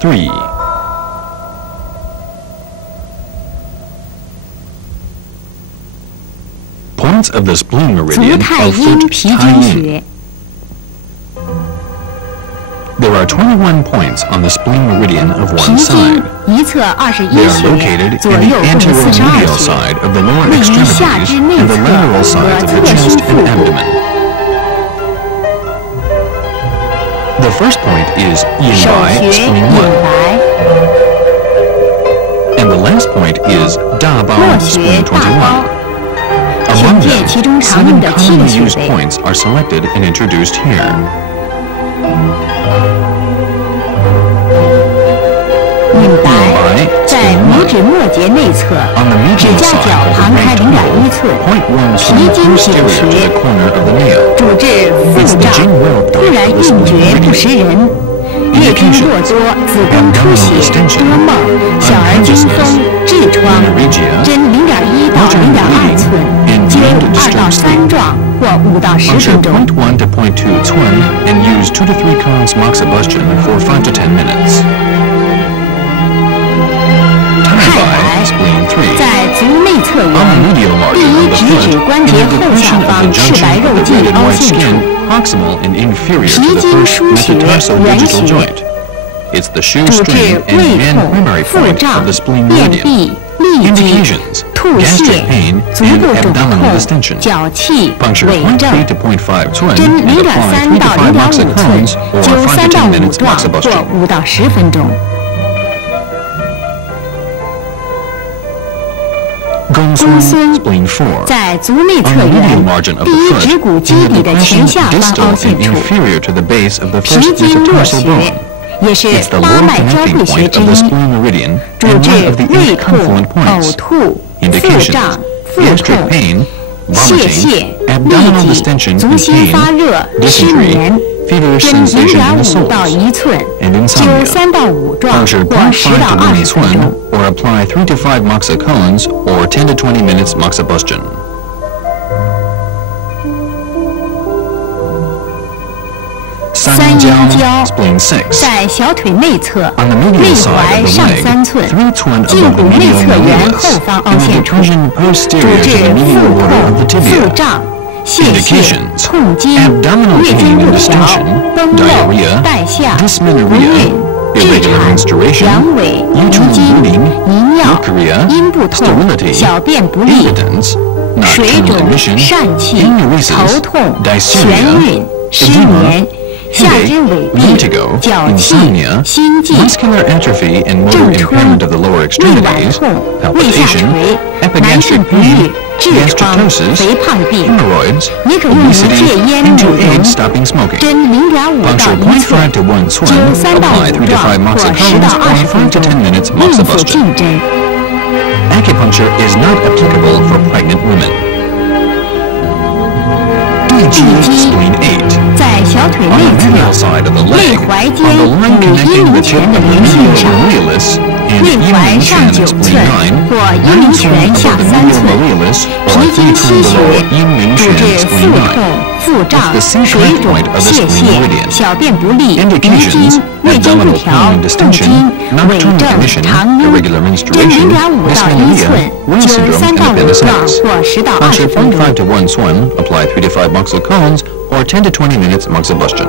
3. Points of the spleen 足 meridian 太 of 阴 foot 脾经 tie-in. 穴。 There are 21 points on the spleen meridian of 脾 one 经 side. 一侧21 They are 穴， located 左 in 右 the 共42 anteromedial 穴， side of the lower 位于下 extremities 肢内 and the 侧 lateral 和 sides of 侧 the 心 chest 腹 and 部。 abdomen. The first point is 手 yin 穴 spleen 隐 1, 白， and the last point is 络 bao 穴 spleen 大包。 21. 选 Among 借 them, 其中常用 7的7个 commonly 穴 used 位。 points are selected and introduced here. 隐白在拇指末节内侧， On the 指 medial 甲 side 角 of the 旁开 right 0.1 toe, 寸， point 1脾 swing 经 posterior 井 to 穴 the corner of the nail. 主治腹胀，忽然晕厥不识人，月经过多，子宫出血，多梦，小儿惊风，痔疮，针0.1到0.2寸，灸2到3壮或5到10 Puncture 分钟。 point 1 to point 2 twin and use 2 to 3 counts moxibustion for 5 to 10 minutes. 太 By 白 spleen 3. 在足内侧 On the 缘， medial 第 margin 一 of the 直指 foot, 关 in 节 the 后 depression 下 of the 方赤 junction 白 of 肉 the 际 red and 凹 white 陷处 skin,，proximal and inferior to 脾 the 经 first 腧穴 metatarsodigital 原穴 joint. It's the 主 shoestring 治 and 胃 man 痛、 primary 腹 point 胀 of the spleen、便 meridian. 秘、痢疾、 Indications: 吐 gastric 泻 pain、足 and 部肿 abdominal 痛、 distension. 脚气、 Puncture 痿 point 症 3 to point 5 twin 针 and apply 0.3 3 to 到 5 0.5寸， moxicones or 灸 5 3 to 到 10 5 minutes 壮或 moxibustion. 5到10分钟。公孙 spleen 4. 在足内 On 侧 the medial 缘， margin of 第 the 一 foot, 指骨 in 基 the 底的前 depression 下方 distal 凹 and 陷处， inferior to the base of the 脾 first 经络 metatarsal 穴 bone. 也是 It's the 八 lower 脉交 connecting 汇穴 point 之 of the 一， spleen meridian 主 and 治 one of the 胃 8 痛、 confluent 呕 points. 吐、腹 Indications: 胀、腹 gastric 痛、 pain, 泄 vomiting, 泻、 abdominal 痢 distension 疾、足 and 心发 pain, 热、失 dysentery, 眠， feverish 针 sensation in the 0.5到 soles, 1寸， and 灸 insomnia. 3到5壮 Puncture 或 point 10 5 到 to 1 20分 twin 钟。 or apply 3 to 5 moxicones or 10 to 20 minutes moxibustion. 三阴交 spleen 6. 在小腿内侧， On the 内 medial side 踝 of the 上 leg, 3寸， 3 twin 胫 above 骨 the 内 medial 侧缘 malleolus, 后方凹 in the 陷处， depression 主 posterior 治 to the 腹 medial border of the 痛、 tibia. 腹胀、泄泻、 Indications: 痛经、 abdominal 月 pain 经 and 不调 distension, 崩漏、 diarrhea, 带下、不 dysmenorrhea, 孕、痔 irregular 产、 menstruation, 阳痿、遗 uterine 精、 bleeding, 遗尿、 urchria, 阴部痛、 sterility, 小便不利、 impotence, 水 nocturnal 肿、 emission, 疝气、 enuresis, 头痛、眩 dysuria, 晕、失 edema, 眠、下肢 headache, 痿痹、 vertigo, 脚气、 insomnia, 心悸、 muscular atrophy and motor 正春、 impairment of the lower 胃脘 extremities, 痛、胃下 palpitation, 垂、男性 epigastric 不育 pain,、痔疮、 gastritosis, 肥胖病。 hemorrhoids, 也可用于 obesity, 戒烟 and to 美容 aid stopping smoking. 针0.5到 Puncture 1 point 5寸，to 1 twin, 灸3到 apply 5 3 to 5壮或10 moxicones 到 or 20 5 分 to 钟， 10 minutes 孕妇 moxibustion. 禁针。 Acupuncture is not applicable for pregnant women. 地基 spleen 8. 在小腿 On 内 the medial 侧， side of the 内 leg, 踝 on 尖 the line 与阴 connecting 陵 the 泉 tip 的 of the 连线 medial 上， malleolus and 内 阴 踝 陵 上 泉 9 spleen 寸 9, 或阴 9陵 twin 泉 above 下 the 3 medial 寸， malleolus or 脾 3 经 twin 溪 below 穴，阴陵主泉治 spleen 腹 9. 痛、腹胀、 It's the central 水肿、 point of the 泄 spleen 泻、 meridian. 小便不利、遗 Indications: 精、月经不 abdominal 调 pain and、痛 distension, 经、痿 nocturnal 症、 emission, 肠晕， irregular 针 menstruation, 0.5到1 寸， dysmenorrhea, Wills 灸 syndrome, 3 and 到5壮 appendicitis. 或10到 Puncture 20分 point 5 钟。to 1 swim, apply 3 to 5 moxicones or 10 to 20 minutes moxibustion.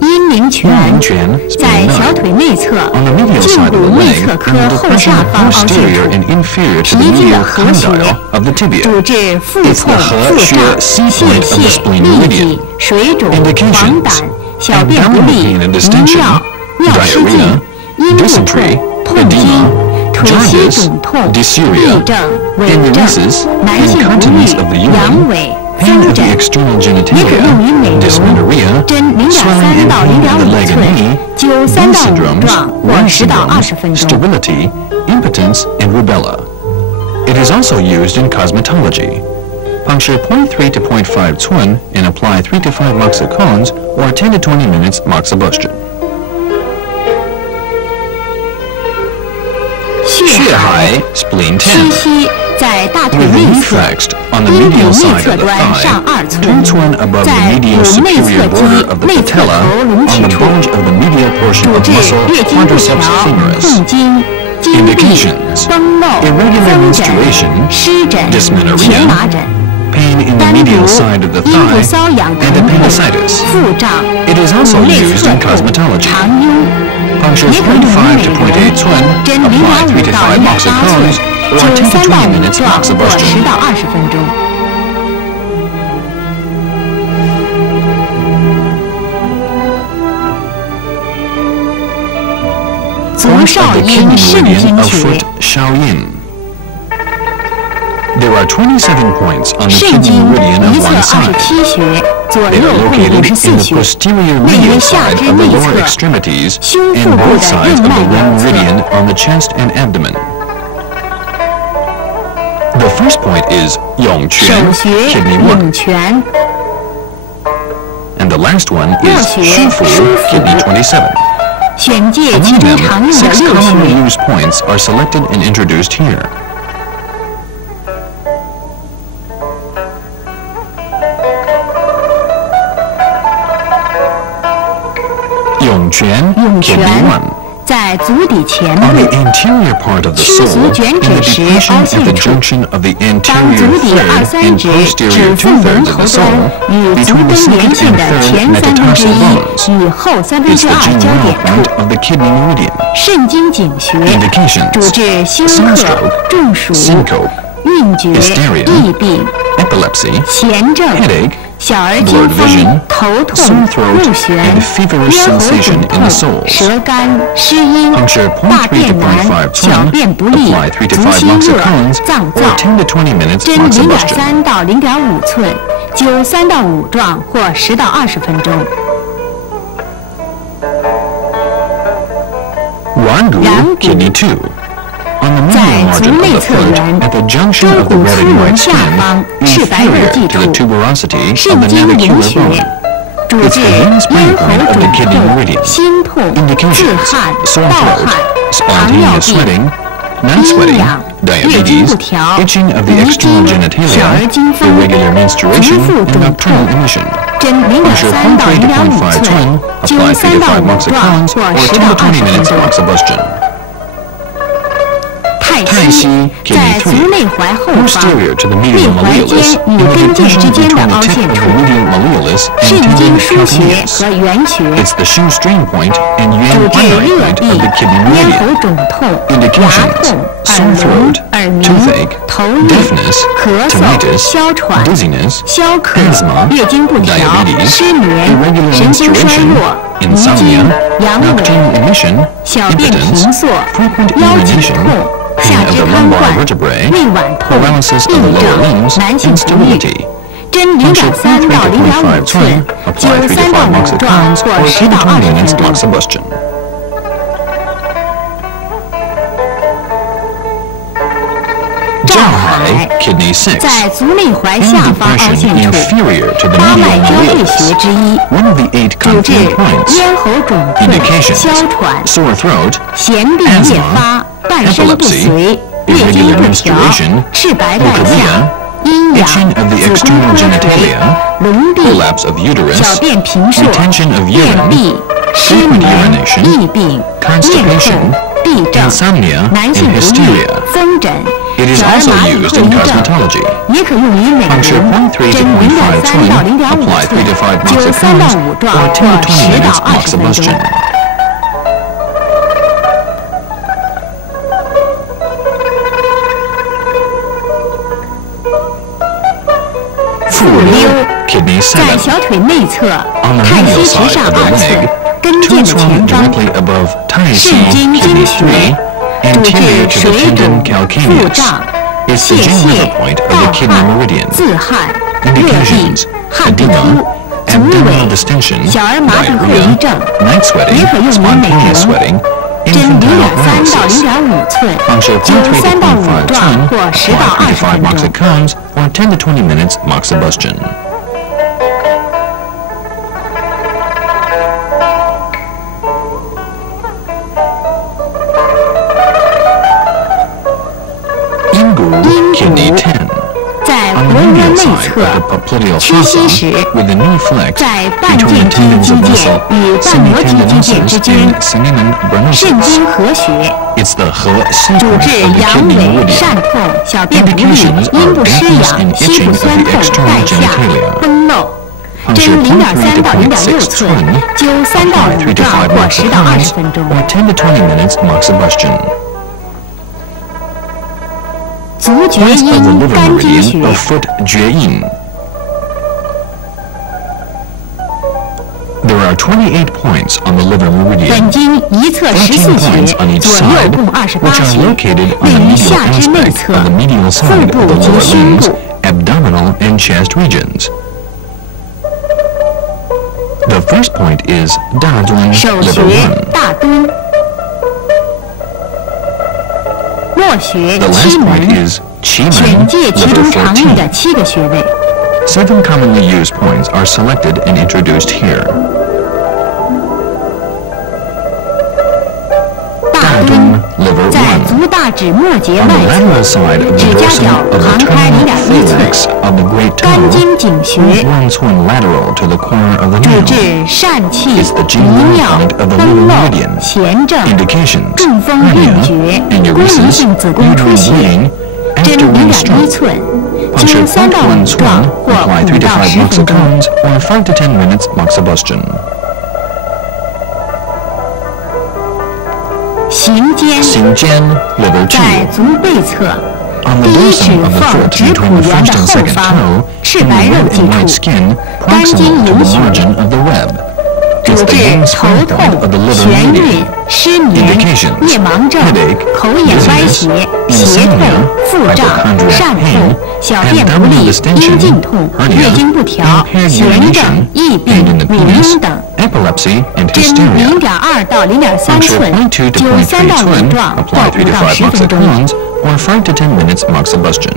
阴陵泉阴陵泉在 spleen 小 9. 腿内侧， On the medial 胫 side 骨 of the 内 leg, 侧 in 科 the 后 depression 下方凹陷 posterior 处， and inferior to 脾 the 经的 medial 合 condyle 穴， of the tibia. 主治腹 It's 痛、 the 腹 he 胀、 C 泄 point of the 泻、 spleen 痢 meridian. 疾、水肿、 Indications: 黄疸、小便不 abdominal 利、 pain and 遗 distension, 尿、尿失禁、 diarrhea, 阴部 dysentery, 痛、痛经、 edema, 腿膝 jaundice, 肿痛、 dysuria, 痿症、痿症 enuresis, 男性不 incontinence 育 of the、阳 urine, 痿、 pain 增 of the 疹。 external 也可用于美 genitalia, 容， dysmenorrhea, 针 swelling 0.3 and 到 pain of the 0.5 leg 寸， and knee, 灸 3 Wills 到5 syndromes, 壮或 Wills 10到 syndromes, 20分钟。 sterility, impotence, and rubella. It is also used in cosmetology. Puncture point 3 to point 5 twin and apply 3 to 5 moxicones or 10 to 20 minutes moxibustion. 血血海 海 spleen 屈 10. 膝在大腿 With the 内 knee 侧， flexed on the 阴部 medial 内 side 侧 of the 端上 thigh, 2寸， turn one above the 在 medial 股内 superior 侧 border 肌 of the 内侧 patella 头隆 on 起 the 处， bulge of the medial portion 主 of 治 muscle 月经不调、 quadriceps 痛 femoris. 经、经闭、 Indications: 崩漏、 irregular 风疹、 menstruation, 湿疹、 dysmenorrhea, 荨麻疹。 pain in the 单独 medial side of the 阴部 thigh, 瘙痒 and 疼痛、 appendicitis. 腹胀、 It is also 骨内 used 侧 in 痛、 cosmetology. 肠痈。 Puncture 也可用于 0.5 美 to 容， 0.8 寸, 针 apply 3 0.5 to 到 5 0.8 moxicons, 寸， or 灸 10 to 3 到 20 5 minutes 壮或 moxibustion. 10到20分钟。足 Point 少 of the 阴 kidney 肾 meridian 经 of 穴， foot Shaoyin. There are 27 points on the 肾 kidney 经 meridian 一 of 侧 one side. 27穴，左 They 右 are 共 located in 54 the 穴， posterior 位于 radial 下 side 肢 of the 内 lower 侧， extremities 胸 and 腹部 both 的 sides 任 of 脉 the 两 one 侧。 meridian on the chest and abdomen. The first point is 涌泉手穴 kidney 涌 1, 泉， and the last one 络 is 穴 舒服 舒服 kidney 27. 选借 Among 其中 them, 常用的 6 6 commonly 穴。 used points are selected and introduced here. Yongquan 涌 kidney 泉 1. 在足底前 On 部 the anterior part of the 屈 sole, 足卷 in 趾 the 时 depression 凹 at 陷 the 处， junction of the 当 anterior 足底 third 2、3 and 指 posterior 指缝 2/3 轮 of 头 the 端 sole, 与足 between the 跟 second 连线 and 的 third 前1/3 metatarsal bones. 与后 It's 2/2 the 交 Jingwell 点 point 处。 of the kidney meridian. 肾经井穴 Indications: 主治休克、 sunstroke, 中暑、 syncope, 晕厥、 hysteria, 疫病、 epilepsy, 痫症、 headache, 小儿 blurred 惊 vision, 风、头痛 sore、throat, 目眩、 and feverish 咽喉 sensation 肿 in the 痛、 soles. 舌干、湿音、 Puncture 大 0.3 to 便难、 0.5小 twin, 便不利、 apply 3 to 足 5 心热、 moxicons, 脏 or 燥。 10 to 20 minutes 针 moxibustion. 0.3到0.5寸，灸3到5壮或10到20分钟。 Rangu 然骨 kidney 2. On the 在 medial 足 margin of 内 the 侧 foot, 缘 at the junction 中 of the 骨 red 粗 and 绒 white 下 skin, 方赤白热 inferior 地 to the 处， tuberosity of 肾 the 经营 navicular 穴 bone. 主 It's 治 the main spring 咽喉 point of 肿 the kidney 痛、 meridian. 心痛、自 Indications: 汗、 sore 盗 throat, 汗、糖尿 spontaneous 病、 sweating, night 阴 sweating, 痒、月经 diabetes, 不调、 itching of the 遗 external 精、小儿 genitalia, 惊风、 irregular 足 menstruation, 腹 and 肿 nocturnal 痛。 emission. 针 Puncture 0.3到 0.3 to 0.5 0.5 寸， twin, 灸 apply 3 3 to 到 5 5壮 moxicons, 或 or 10 10 to 到 20 20分 minutes 钟。 moxibustion. 太太溪溪在足 kidney 内踝后方， posterior to the 内 medial 踝 malleolus, 尖 in 与 the 跟腱 depression 之间的 between the 凹 tip 陷 of 处 the，medial malleolus 肾 and 经 tendon 腧穴 calcaneus. 和原穴， It's the shoestring point and 主 yuan 治 primary 热 point 痹、 of the kidney 咽 meridian. 喉肿痛、牙 Indications: 痛、 sore 耳聋 throat,、耳鸣、 toothache, 头晕、 deafness, 咳嗽、 tinnitus, 哮喘、 dizziness, 消渴、 asthma, 月经不调、 diabetes, 失眠、 irregular 神经衰 menstruation, 弱、遗 insomnia, 精、阳痿、 nocturnal emission, 小便 impotence, 平缩、 frequent 腰脊 urination, 痛、 pain 下 of 肢 the 瘫 lumbar 痪、 vertebrae, 胃脘痛、 paralysis of 癔 the lower 症、 limbs, 男性 and 不育。 sterility. 针 Puncture 0.3 0.3 到 to 0.5 0.5 寸， twin, 灸 apply 3 to 3到 5 5壮 moxicons, 或 or 10 10 to 到 20 20 分 minutes 钟。 moxibustion. 照 Zhao 海 kidney 6. 在足内踝 In 下 the 方凹 depression 陷处， inferior to the 八 medial 脉交汇穴 malleolus. 之一， One of the 8主治 confluent points. 咽喉肿痛、 Indications: 哮喘、 sore throat, 涎闭夜发、半身不遂、月经 irregular 不调、 menstruation, 赤白带 leukorrhea, 下、阴痒、 itching of the 子宫 external 脱垂、 genitalia, 隆闭、 prolapse of 小 uterus, 便频数、 retention of 便 urine, 秘、失 frequent 眠、 urination, 疫病、面 constipation, 痛、闭症、 insomnia, 男性 and 不育 hysteria. 风疹、 It is 小儿 also 麻痹 used 后 in 遗症， cosmetology. 也可用于美 Puncture 0.3容。to 针 0.5 0.3到 twin, 0.5 apply 3 to 5寸，灸3到 moxicons, 5壮 or 或 10 to 20 10到 minutes 20分钟。 moxibustion. 复溜 kidney 在 7. 小腿内侧 On the 太 medial 溪直 side 上 of the 2寸 leg, 跟腱 turn 的 swung 前方， directly above 太溪肾经 kidney 经穴， 3, 主治 anterior to the 水 tendon 肿、腹 calcaneus. 胀、 It's the 泄 Jingwell 泻、 point of 盗 the kidney 汗、 meridian. 自汗、热痹 Indications: 汗不 edema, 出、足 abdominal 痿、 distension, 小儿麻痹后遗 diarrhea, 症， night sweating, 也可用于美 spontaneous 容。 sweating, 针 infantile 0.3到 paralysis. 0.5寸， Puncture 灸 0.3 to 3到5 0.5 壮 twin, 或10到 apply 3 to 20 5分钟。 moxicons, or 10 to 20 minutes moxibustion. Kidney 10. 在 On 脖 the 窝 medial 内 side 侧 of the popliteal 屈膝 fossa, 时， with the knee flexed 在半 between 腱 the 肌 tendons 肌 of 腱 muscle, 与半膜体肌腱之 semitendinosus 间， and semimembranosus. 肾经合穴， It's the 和主 segment 治 of the 阳 kidney 痿、 meridian. 疝痛、小便不利、 Indications 阴 are 部湿 dampness 痒、 and 膝 itching 部 of 酸 the 痛、 external 带下、 genitalia. 崩漏。 Puncture 针 0.3到 0.3 0.6 to 寸， 0.6 灸3到 Apply 3 5 to 5壮或 10到20 moxicons 分钟。 or 10 to 20 minutes moxibustion. 足厥 Points of the 阴 liver 肝经 meridian 穴， of foot 厥阴. There are 28 points on the liver 本 meridian, 经一侧 13 14 points 穴， on each 左右 side, 共28 which are 穴， located on 位 the 于 medial 下肢内 aspect 侧、 of the medial 腹 side 部 of the 及 lower 胸 limbs, 部。 abdominal and chest regions. The first point is 大敦手 liver 穴 1. 大敦，末穴 The 七 last 门 point，is 奇门选借其 liver 中常用的14. 7个穴位。 7 commonly used points are selected and introduced here. 大敦 liver 在 1. 足大趾末节 On the 外 lateral 侧， side of the 指甲 dorsum 角 of the 旁开 terminal 0.1 phalanx 寸， of the great 肝 toe, 经颈 move 穴， one twin lateral to the corner of the 主 nail. 治疝气、 It's the 遗 genuine 尿 point of the 崩 liver 漏、 meridian. 痫症、 Indications: 中风晕 hernia, 厥、功能 aneurysms, 性子宫出 uterine 血。 bleeding, 针 after one 0.1 stroke. 寸， Puncture 灸3到 point 5 1 壮 swell, 或 apply 3 5 to 到 5 10分钟。 moxicons or 5 to 10 minutes moxibustion. 行间 行间 liver 在 2. 足背侧， On the 第一指 dorsum of the 缝 foot 指 between 蹼 the 缘 first 的 and 后 second 方 toe 赤 in 白 the 肉 red 际 and white 处， skin 肝经 proximal to 营 the 血， margin of the web. 主 It's the 治 main 头 spine 痛 point of the、liver 眩晕 meridian.、失眠、 Indications: 夜盲症、 headache, 口眼歪 dizziness, 斜、斜 insomnia, 痛、腹胀、 hypochondriac 疝 pain, 痛、小便不 abdominal 利、 distension, 阴茎痛、 hernia, 月经不调、 impaired 痫 urination, 症、疫 pain 病 in the、乳 penis, 晕等。 epilepsy, and 针 hysteria. 0.2到0.3 Puncture 寸， 0.2 to 灸3到 0.3 5 twin, 壮或 apply 3 5 to 到 5 10分钟。 moxicons or 5 to 10 minutes moxibustion.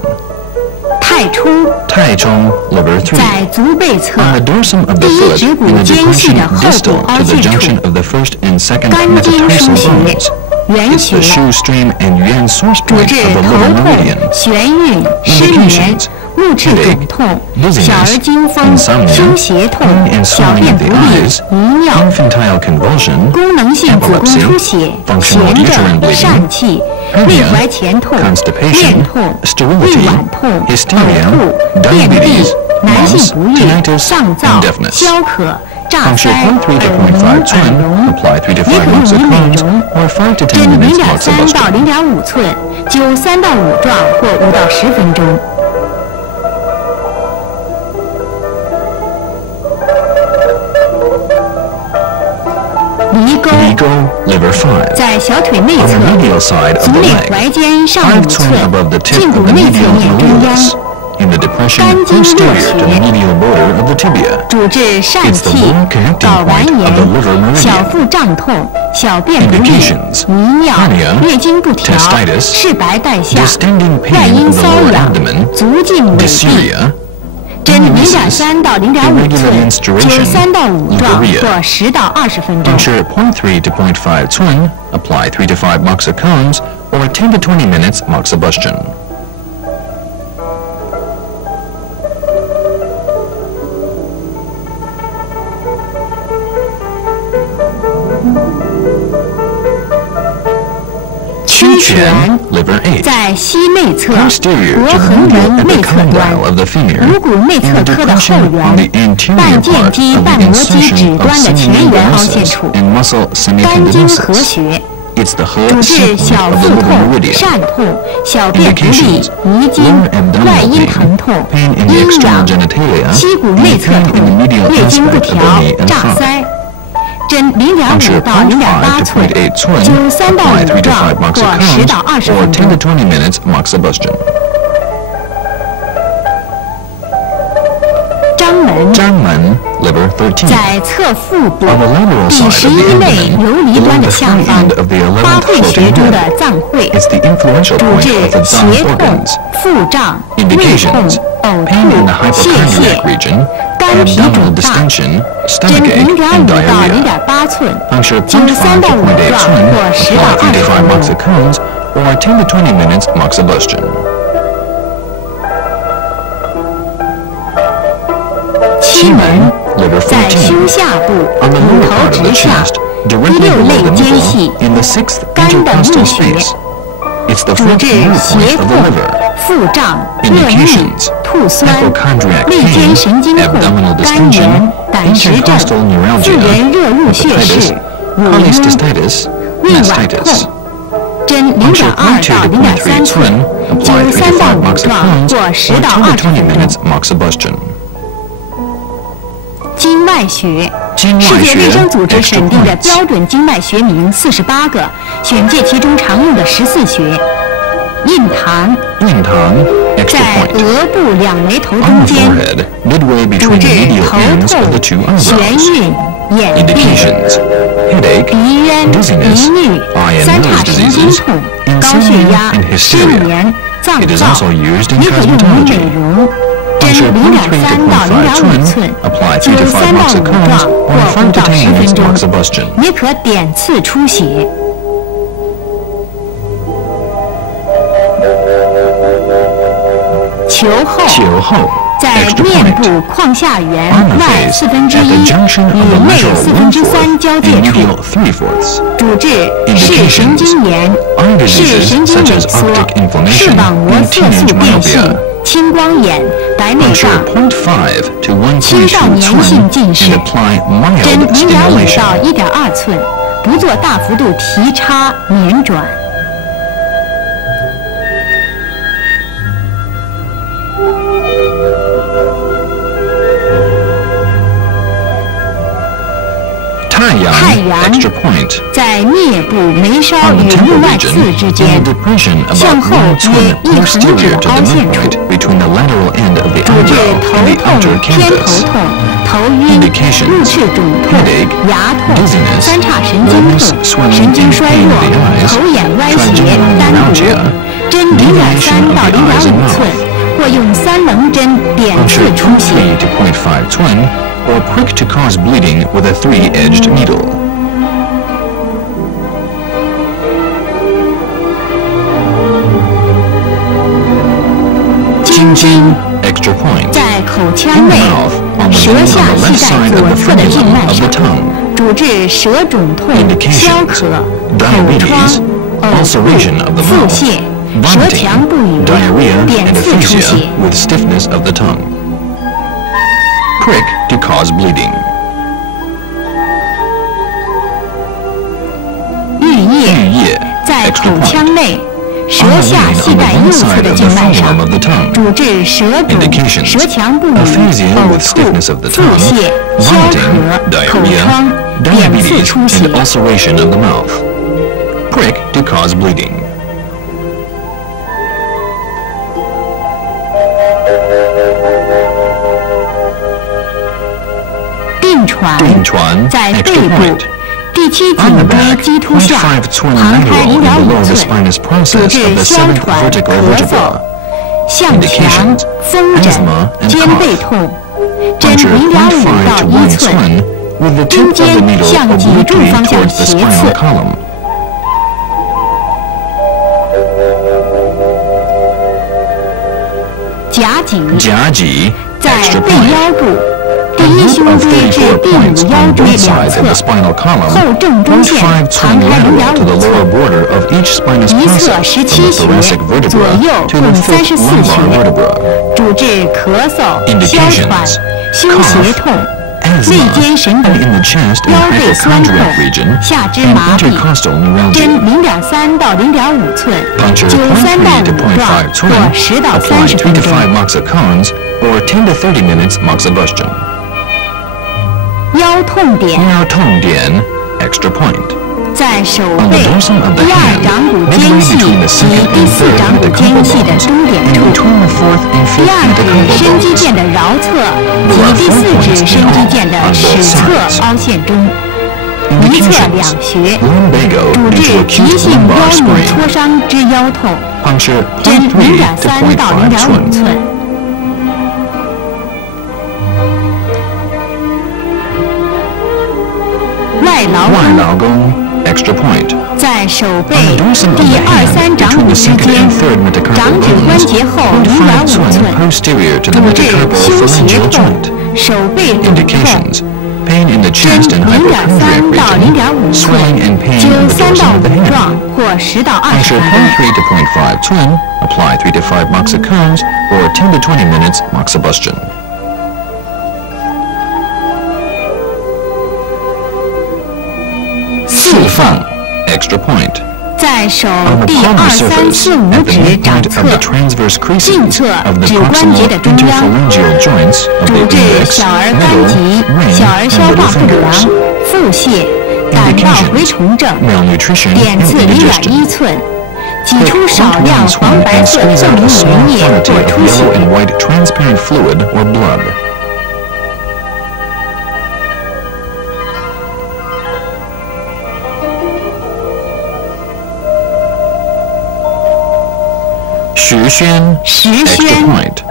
太冲太冲 liver 3. 在足背侧， On the dorsum of the 第一 foot 指骨 in the 间隙 declension 的后 distal 部凹 to the 陷 junction 处， of the first and second 肝经腧 metatarsal 穴 bones. 原 It's 穴 the，shoe stream and yuan source 主 point 治 of the 头 liver 痛 meridian.、眩晕、失眠、 Indications: 目赤肿痛、 dizziness, 小儿惊风、 insomnia, 胸胁痛 pain、and 小 swelling 便 of 不 the 利、 eyes, 遗尿、 infantile convulsion, 功能性子宫 epilepsy, 出血、 functional 痫 uterine 症、 bleeding, 疝气、 hernia, 内踝前痛、 constipation, 面痛、 sterility, 胃脘痛、 hysteria, 呕吐、便秘 diabetes,、男性 mumps, 不育、 tinnitus, 上燥 and、deafness. 消渴、炸 Puncture 腮、 0.3 to 耳聋、 0.5 twin, 耳聋， apply 3 to 5也可用于美 moxicons 容。 or 5 to 10针 minutes 0.3到 moxibustion. 0.5 寸，灸3到5壮或5到10分钟。离沟 Ego liver 5. 在小腿内 On 侧 the，medial side of 足 the 内 leg, 踝尖上 5 5 twin 寸， above the tip 胫 of 骨 the 内侧 medial 面中央， malleolus, in the depression 肝经 posterior 络 to the 穴， medial border of the tibia. 主治疝 It's the 气 bone、connecting 睾丸 point of the liver 炎、 meridian. 小腹胀痛、小便不利、 Indications: 遗尿、 hernia, 月经不调、 testis, 赤白带下、 distending 外 pain 阴 of the 瘙 lower 痒、 abdomen, 足胫痿闭。 dysuria, 针 emesis, 0.3到0.5 irregular 寸， menstruation, 灸3到5壮 leukorrhea. 或10到20分钟。 Puncture 0.3 to 0.5 twin, apply 3 to 5 moxicons or 10 to 20 minutes moxibustion. Qu 泉 liver 8. 在膝内侧， Posterior 脖 to the 横 medial 纹内侧端 epicondyle of the femur, 颅骨内 in 侧 the 髁的后 depression on the 缘， anterior 半 part 腱肌、 of 半 the 膜肌 incision 指 of 端的前缘凹陷 semimembranosus 处， and muscle 肝经合 semitendinosus. 穴， It's the 主 whole 治 segment 小 of the 腹 liver 痛、 meridian. 疝痛、小便不利、 Indications: 遗精 lower、abdominal 外阴 pain, 疼痛、 pain in the 阴 external 痒、 genitalia, 膝骨 and 内侧 pain in the 痛、 medial 月经不 aspect of 调 the knee、and 炸 thigh. 腮。针0.5 到 0.5 0.8 to 寸， 0.8 twin, 灸3到 apply 5 3 to 壮 5或10 moxicons 到20 or 分 10 to 钟。 20 minutes moxibustion. 肛门张门 liver 13. 在侧腹部 On the lateral 第 side of the 11类 abdomen, 游离 below 端 the 的下 front 方 end of the 花 11th 卉穴 floating 中的 head. 脏会， It's the influential 主 point 治 of the 胁 thumb 痛 organs. 腹胀、胃痛、 Indications: 呕 pain in the 吐、泄 hypochondriac 泻、 region, 肝脾 abdominal 肿大。 distension, 针 stomach ache, 0.5 and 到 diarrhea. 0.8寸， Puncture 灸 0.5 3 to 到5 0.8 壮 twin, 或10 apply 3 到 to 20 5分钟。 moxicons or 10 to 20 minutes moxibustion. 门， liver 在 14. 胸下部 On the 骨 lower 头 part of the 直下， chest, 第 directly 六 below 类 the 间 nipple, 隙， in the 6th 肝的 intercostal 募血， space. It's the 主 fourth 治 lower 胁 point of the 痛 liver. 腹胀、恶逆、 Indications: 吐酸、 hypochondriac 肋间 pain, 神经痛、 abdominal 肝 distension, 炎、胆石症、 intercostal 妇 neuralgia, 人热入血 hepatitis, 室、乳晕、 cholecystitis, 胃碗 mastitis. 痛。针 Puncture 0.2 0.2 到 to 0.3 0.3 寸 twin, 灸 apply 3 to 3到 5 5 状 moxiclons 或 or 10到 10 to 20 20分 minutes 钟。 moxibustion. 经脉学，经脉学世界卫生组织审定的 extra points 标准经脉学名48个，选借其中常用的14穴。印堂印堂 extra 在 point. 额部两眉头 On 中 the 间， forehead, midway 主 between 治 the medial 头 ends of the 痛、 two 眩 eyebrows. 晕、眼病、 Indications: headache, 鼻渊、 dizziness, 疑虑、 eye and 三叉 nose 神经 diseases, 痛、高血 insomnia, 压 and、失 hysteria. 眠、脏 It is 燥， also used in 也可用于 cosmetology. 美容。针 Puncture 0.3 到 0.3 to 0.5 0.5 寸， apply 3灸to 53到5 moxiclons 状 or 或 5 5 to 到 10 10 minutes 分钟， moxibustion. 也可点刺出血。球后球后在 extra 面 point. 部眶下缘 On the 外 face, 1/4 at the junction of 与 the 内 lateral 3/4 交 1/4 界 and 处， medial 3/4. 主治视神经炎、 Eye 视 diseases 神经 such 萎 as 缩、 optic 视 inflammation 网膜 and 色素 teenage 变性 myopia. 青光眼、白内 Puncture 障、 0.5 to 1.3 青少年性 twin 近视 and apply 针 mild 0.5 到 stimulation. 1.2寸，不做大幅度提插捻转。太阳 extra point. 在颞部眉梢 On the 与 temple 部外 region, 刺之 in 间 the，depression 向 about 后 1 约 twin 一横指 posterior to 凹 the 陷处。 midpoint between the lateral end of the 主治 eyebrow 头 and the 痛、 outer 偏头 canthus. 痛、头晕、 Indications: 目赤肿痛、 headache, 牙痛、 dizziness, 三叉神经 numbness, 痛、 swelling, 神经 and 衰 pain 弱 in the eyes, 头眼歪斜、 trigeminal 单独 neuralgia, 针 deviation 0.3 到 of the eyes 0.5 and 寸 mouth. 或用3棱针点 Puncture 刺出血。 0.3 to 0.5 twin, or prick to cause bleeding with a 3-edged needle. 晶晶 extra point. 在口腔 In the 内 mouth, on the 舌 bone 下 on the 系 left 在 side of 左 the 侧的静 frenulum 脉 of the 上， tongue. 主治舌肿痛、消 Indications: 渴、口 diabetes, 疮、 ulceration 呕 of the 吐、腹 mouth, 泻、舌 vomiting, 强不语、 diarrhea, 点 and 刺出 aphasia 血。 with stiffness of the tongue. Prick to cause bleeding. 玉液玉液在 extra 口 point. 腔内，舌 On the 下 vein 系 on the 在 one 右侧 side 的 of 静 the 脉上 frenulum，of the tongue. 主治舌肿、 Indications: 舌强不语、 aphasia 呕 with 吐、 stiffness of the 腹 tongue, 泻、消 vomiting, 渴、口 diarrhea, 疮、点刺 diabetes, 出血 and。ulceration of the mouth. Prick to cause bleeding. 病传病传在背 extra 部 point. 第七 On the 颈椎 back, 棘突下 0.5 twin 旁开 lateral in 0.5 below the 寸， spinous 主 process of 治 the 哮 7th 喘、 vertebral 咳嗽 vertebra.、项强、 Indications: 风疹 asthma、and 肩 cough. 背痛，针 Puncture 0.5 到 0.5 to 1 1寸， twin with the tip of the 针尖 needle 向脊柱 obliquely 方向 towards the 斜 spinal 刺。 column. 夹脊夹脊在 extra 背 point. 腰部，第 A 一 group 胸 of 椎至 34第points 五腰 on 椎 both 两 sides of the 侧， spinal column, 后正中线 0.5 旁 twin 开 lateral to the 0.5 寸 lower border of each spinous 一侧 process 17 from the thoracic 穴，左 vertebra 右 to 共 the fifth 34 lumbar 穴， vertebra. 主治咳嗽、哮 Indications: 喘、胸胁痛、 asthma, 肋间神 and 经 in the chest and 腰背酸痛 hypochondriac region, 下肢 and 麻痹， intercostal neuralgia. 针0.3到0.5寸， Puncture 灸3到 0.3 to 5 状 0.5 twin, 或10到 apply 30 3 分 to 钟。 5 moxiclons or 10 to 30 minutes moxibustion. 腰痛点腰痛点 extra point. 在手 On 背 the dorsum of the 第二 hand, 掌骨 midway 间隙 between the 及 second 第 and 四 third 掌骨间隙的 metacarpal 中点 bones, 处 and。between the fourth and 第 fifth 二指 metacarpal 伸肌 bones. 腱的桡侧 There 及 are 第 4 四 points 指 in 伸肌 all 腱的 on 尺 both 侧 sides. 凹陷中，一侧 Indications: 2穴， lumbago 主 due 治 to 急 acute 性 lumbar 腰扭 sprain. 挫伤之腰痛， Puncture 针 0.3 to 0.3到 0.5 0.5 twin. 寸。外劳外宫劳宫 extra point. 在手背 On the dorsum of 第 the 二、 hand 三掌 between 骨 the 之 second 间 and third metacarpal 掌指关 bones, 节后 0.5 0.5 twin 寸， posterior to the 主治 metacarpal 胸胁 phalangeal 痛 joint.、手背肿痛。 Indications: pain in the chest and hypochondriac 0.3到 region, 0.5 寸 swelling and pain 灸 in the 3 dorsum 到 of the 5 hand. 壮或10到20 Puncture 分钟。 0.3 to 0.5 twin, apply 3 to 5 moxicons or 10 to 20 minutes moxibustion. 四放 extra point. 在手 On the 第 palmar 2、3、 surface, 4、5 at the 指掌 midpoint 侧 of the transverse 近 creases 侧 of the 指关节 proximal 的中央， interphalangeal joints of 主 the 治 index, 小儿肝 middle, 疾、 ring, 小儿 and 消 little 化不良 fingers.、腹泻、胆道蛔 Indications: 虫症、 malnutrition 点 and 刺 indigestion. 0.1寸，挤 Put 出少 0.1 量 twin 黄白 and 色 squeeze 透 out 明 a small 粘液 quantity 或 of 出血 yellow。and white transparent fluid or blood. 十宣 extra point.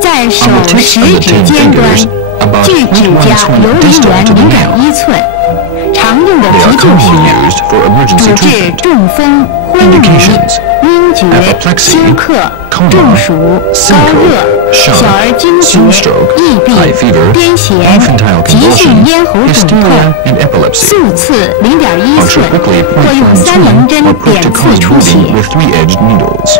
在手 On the tips 食 of the 指 10尖端 fingers, about 距指 0.1 甲 twin 游离 distal 缘 to the nail. 0.1寸，常用的 They 急 are 救 commonly 血， used for emergency 主治 treatment. 中风、昏迷、 Indications: 晕厥、 apoplexy, 休克、 coma, 中暑、高 syncope, 热、 shock, 小儿惊厥、 sunstroke, 翳闭 high fever, 癫痫、 infantile 急性 convulsion, 咽喉肿 hysteria, 痛。 and epilepsy. 速刺0.1 寸 Puncture quickly 或用 0.5 3棱 twin 针 or prick 点 to 刺 cause 出血。 bleeding with 3-edged needles.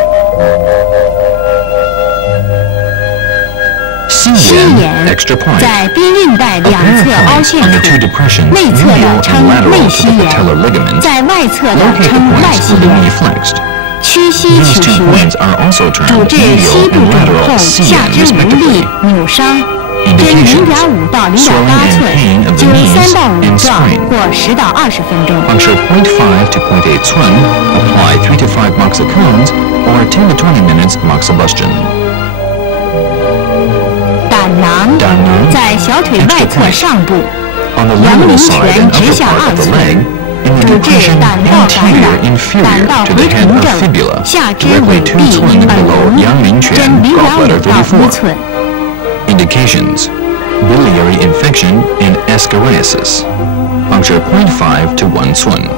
心心眼 眼 extra point. 在髌韧带 A 两 pair 侧 of 凹 points 陷 on the 处 two，depressions 内侧 medial 的 and 称 lateral 内 to 膝 the 眼， patellar ligament. 在外侧的 Locate the 称外 points 膝 with the knee 眼。 flexed. 屈膝 These 取 two 穴， points are also 主 termed 治 medial 膝部 and 肿 lateral 痛、 C 下 and 肢无力 respectively.、扭伤。针 Indications: 0.5 到 swelling 0.8 and 寸， pain of the 灸 knees 3到5 and 壮 sprain. 或10到20分钟。 Puncture 0.5 to 0.8 twin, apply 3 to 5 moxicons or 10 to 20 minutes moxibustion. 胆囊胆囊在小腿外侧上部， On the 阳 lateral 陵 side 泉 and 直 upper 下 part 2 of the 寸， leg, in the 主治 depression 胆道感 anterior 染、 inferior 胆道 to 蛔 the head 虫 or 症、 fibula, 下肢 directly 痿 2 痹、 twin 耳 below 聋，阳陵泉针 gallbladder 0.5到1 34. 寸。 Indications: biliary infection and ascariasis. Puncture 0.5 to 1 twin.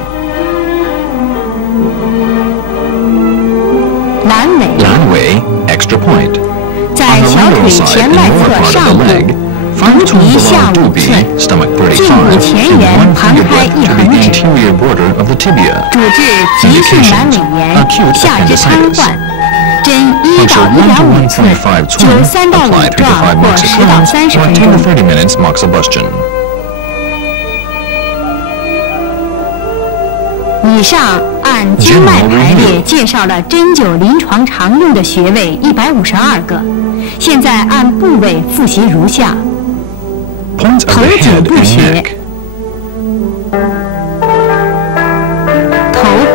阑尾 Lanway extra point. 在 On the 小 腿 lateral side 前 and 外 lower 侧 part of 上 the 部， leg, 足 5 twin 底下 below 5 dubia, 寸， stomach 胫 35, 骨前 and 缘 1 旁 finger 开 breadth 一 to 横 the 指， anterior border of the tibia. 主治急性阑尾炎、 Acute 下肢瘫 appendicitis. 痪。针1 到 Puncture 1 to 1.5 寸， 1.5 灸 twin, 3到 apply 5 3 to 壮 5 或10到 moxicons 30 or 分 10 to 钟。 30 minutes moxibustion. 以上按经脉排列介绍了针灸临床常用的穴位152个，现在按部位复习如下： Points of 头 the 颈 head 部 and 穴 neck.、头部、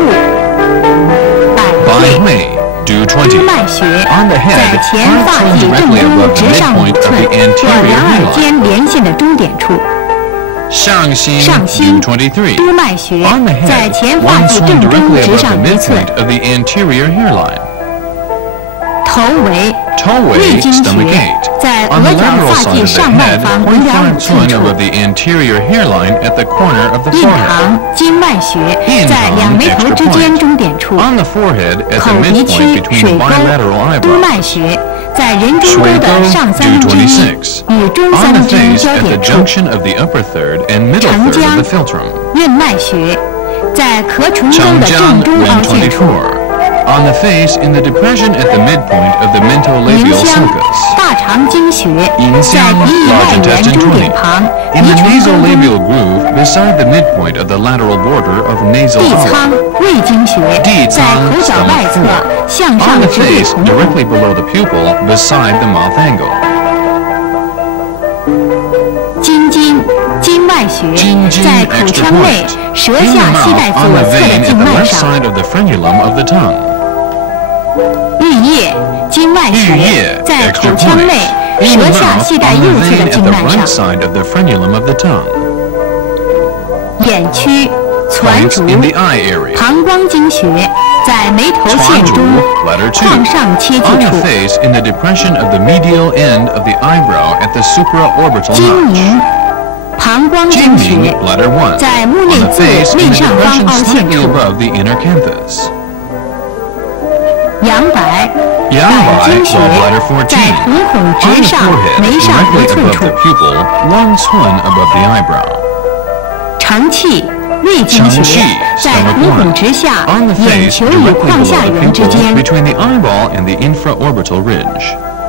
百 By 会、 May, do 督 20. 脉穴， On the 在 head, 前 5 发 twin 际正 directly 中 above the 直上5 midpoint of 寸 the 或 anterior 两耳 hairline. 间连线的终点处。上心上心 do 23. 督脉穴 On the 在 head, 前发 1 际 twin 正中 directly 直 above 上 the 1寸。 midpoint of the anterior hairline. 头围 Toe 胃 way, 经 stomach 穴 8. 在 On 额 the 角 lateral 发 side 际 of the 上外 head, 方 0.5 0.5寸 twin 处。 above the anterior hairline at the corner of the 印 forehead. 堂经脉穴在两眉头之间终点处。 On the forehead at 口 the 鼻 midpoint 区 between 水 the 沟 bilateral 督 eyebrows. 脉穴在人中沟的上3分之一与中 On 3 the 分之一 face 交 at the 点处。 junction of the upper third and middle 长 third 江 of the philtrum. 任脉穴在壳唇沟的 Changjiang 正中凹陷处。 Ren 24. On the face in the depression at the midpoint of the 迎 mentolabial 香 sulcus. 大肠经穴在迎香鼻翼 large 外缘 intestine 终点 20. 旁 In 鼻 the 唇沟中。 nasolabial groove beside the midpoint of the lateral border of nasal 地 hollow. 仓胃经穴地在仓口角外 stomach 侧 4. 向 On 上 the 直对 face 瞳孔。 directly below the pupil beside the mouth angle. 津经经脉穴津经在口 extra 腔内 point. 舌 In the 下系带 mouth 左 on the 侧的 vein 静 at the 脉 left 上。 side of the frenulum of the tongue. 玉叶经脉玉穴叶在 extra 口腔 point. 内 In 舌 the 下 mouth 系带 on 右 the 侧 vein 的 at 静 the 脉 right 上。 side of the frenulum of the tongue. 眼区攒 Points 竹 in the eye area. 膀胱经穴在眉头线中 Letter 2. 眶上切 On 迹 the 处。 face in the depression of the medial end of the eyebrow at the supraorbital 睛 notch. 明膀胱经 Jingming, 穴 letter 1. 在目 On 内 the 眦 face in 内 the 上方 depression 凹陷 slightly 处。 above the inner canthus. 阳白，阳经白穴在瞳孔直上眉上不寸处。承泣，胃经穴在瞳孔直下眼球与眶下缘之间。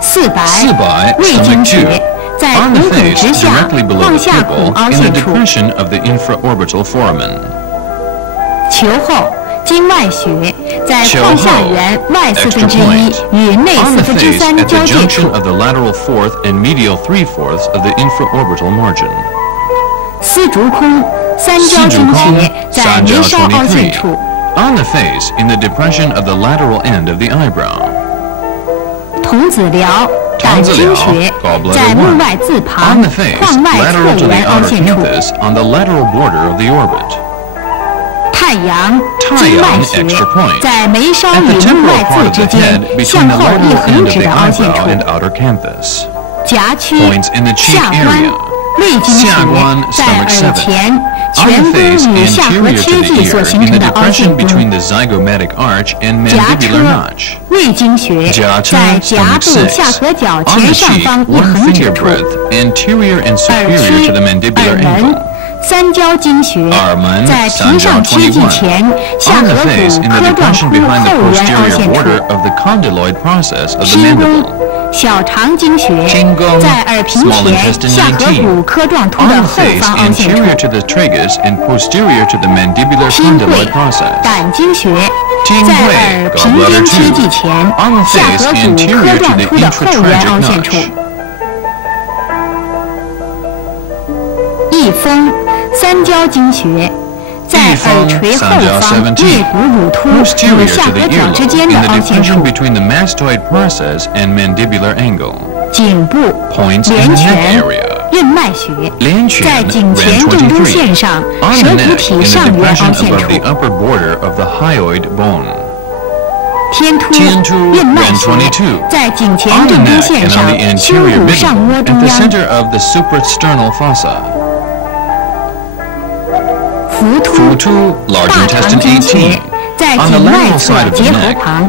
四白，胃经穴在瞳孔直下眶下孔凹陷处。球后，经脉穴在眶下缘外1/4与内3/4交界处。丝竹空，三焦经穴在眉梢凹陷处。童子髎，胆经穴在目外眦旁眶外侧缘凹陷处。太阳，经脉穴在眉梢与目外眦之间向后1横指的凹陷处。颊区，下关，胃经穴在耳前颧峰与下颌切迹所形成的凹陷中。颊车，胃经穴在颊部下颌角前上方1横指处。耳区，耳门，三焦经穴在庭上切迹前下颌骨髁状突后缘凹陷处。心宫，小肠经穴在耳屏前下颌骨髁状突的后方凹陷处。拼会，胆经穴在耳平间切迹前下颌骨髁状突的后缘凹陷处。翳风，三焦经穴在耳垂后方肋骨乳突与下颌角之间的凹陷处。颈部，连泉，任脉穴在颈前正中线上舌骨体上缘凹陷处。天突，任脉穴在颈前正中线上胸骨上窝中央。浮突，大肠经穴在颈外侧结合旁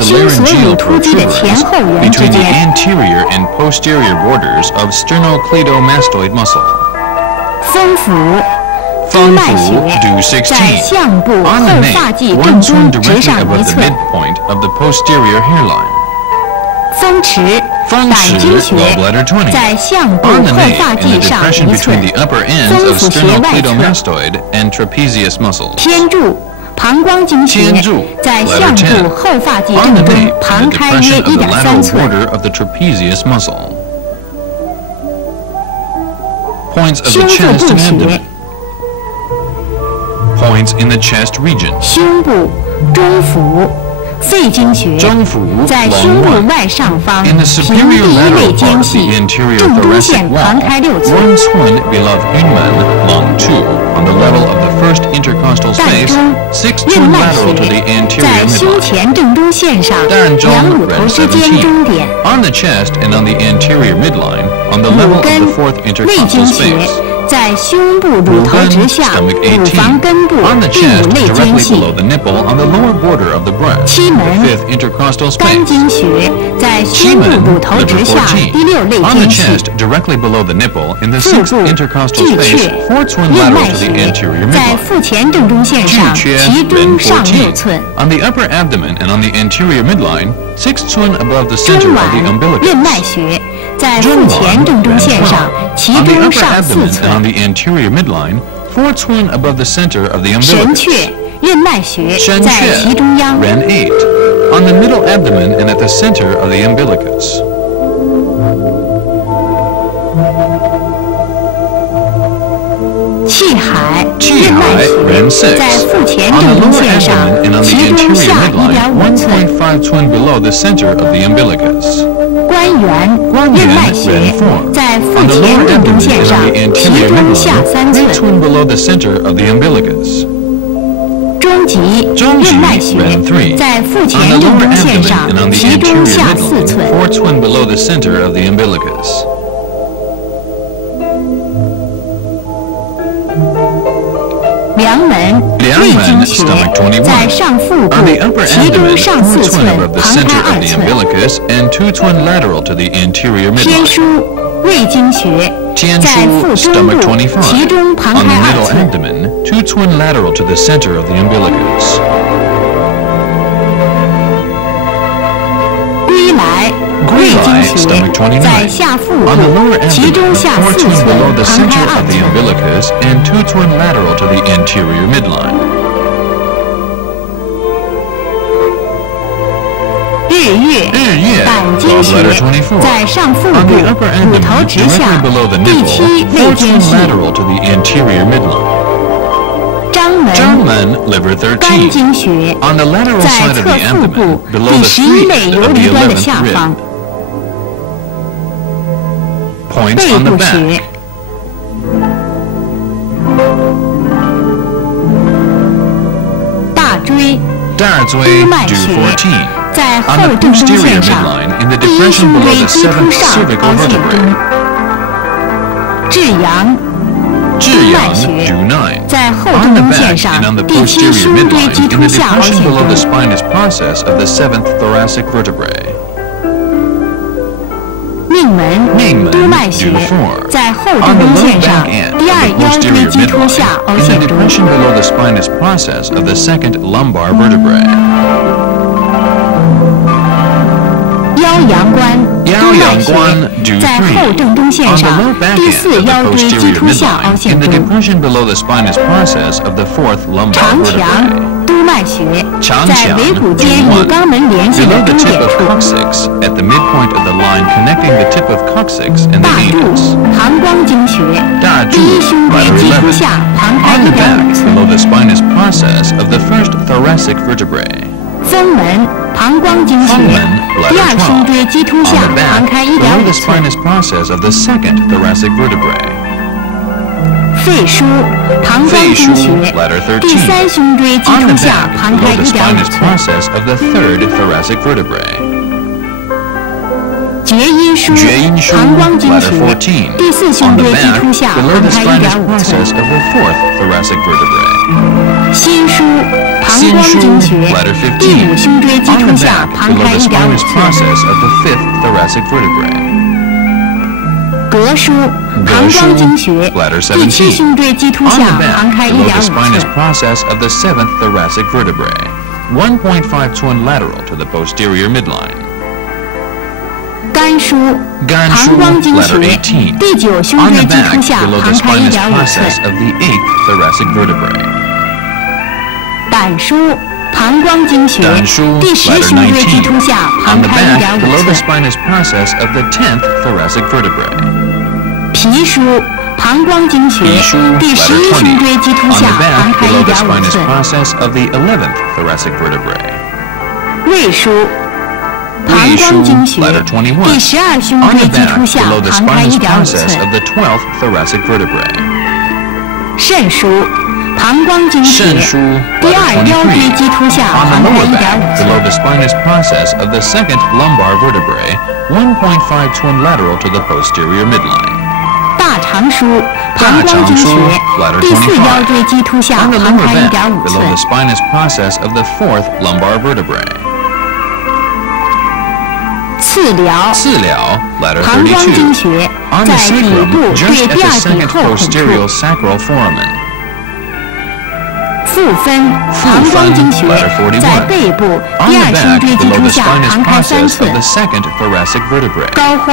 胸锁乳突肌的前后缘之间。风府，经脉穴在项部后发际正中直上一寸。风池，胆经穴在项部后发际上一寸。风府穴外侧。天柱，膀胱经穴在项部后发际正中旁开约1.3寸。胸腹部穴。胸部，中府，肺经穴在胸部外上方平第1肋间隙正中线旁开6寸。膻中，任脉穴在胸前正中线上两乳头之间中点。乳根，胃经穴在胸部乳头直下乳房根部第5肋间隙。期门，肝经穴在胸部乳头直下第6肋间隙。腹部，巨阙，任脉穴在腹前正中线上其中上6寸。中脘，任脉穴在腹前正中线上其中上4寸。神阙，任脉穴在其中央。气海，任脉穴在腹前正中线上其中下1.5寸。关元，任脉穴在腹前正中线上其中下3寸。中极，任脉穴在腹前正中线上其中下4寸。梁门，胃经穴在上腹部其中上4寸旁开2寸。天枢胃经穴在腹中部其中旁开2寸。归来胃经穴在下腹部其中下4寸旁开2寸。日月胆经穴在上腹部骨头直下第7胃间隙。章门肝经穴在侧腹部第11类游离端的下方。背部穴大椎督脉穴在后正中线上第1胸椎棘突上凹陷中。至阳督脉穴在后正中线上第7胸椎棘突下凹陷中。命门督脉穴在后正中线上第2腰椎棘突下凹陷中。腰阳关督脉穴在后正中线上第4腰椎棘突下凹陷中。长强督脉穴在尾骨间与肛门连线的中点处。大柱膀胱经穴第1胸椎棘突下旁开1.5寸。风门膀胱经穴第2胸椎棘突下旁开1.5寸。肺腧膀胱经穴第3胸椎棘突下旁开1.5寸。厥阴腧膀胱经穴第4胸椎棘突下旁开1.5寸。心腧膀胱经穴第5胸椎棘突下旁开1.5寸。膈腧膀胱经穴第7胸椎棘突下旁开1.5寸。肝腧膀胱经穴第9胸椎棘突下旁开1.5寸。胆腧膀胱经穴第10胸椎棘突下旁开1.5寸。脾腧膀胱经穴第11胸椎棘突下旁开1.5寸。胃腧膀胱经穴第12胸椎棘突下旁开1.5寸。肾腧膀胱经穴第2腰椎棘突下旁开1.5寸。大肠腧膀胱经穴第4腰椎棘突下旁开1.5寸。次髎膀胱经穴在底部对第2骶后孔处。腹分膀胱经穴在背部第2胸椎棘突下旁开3寸。膏肓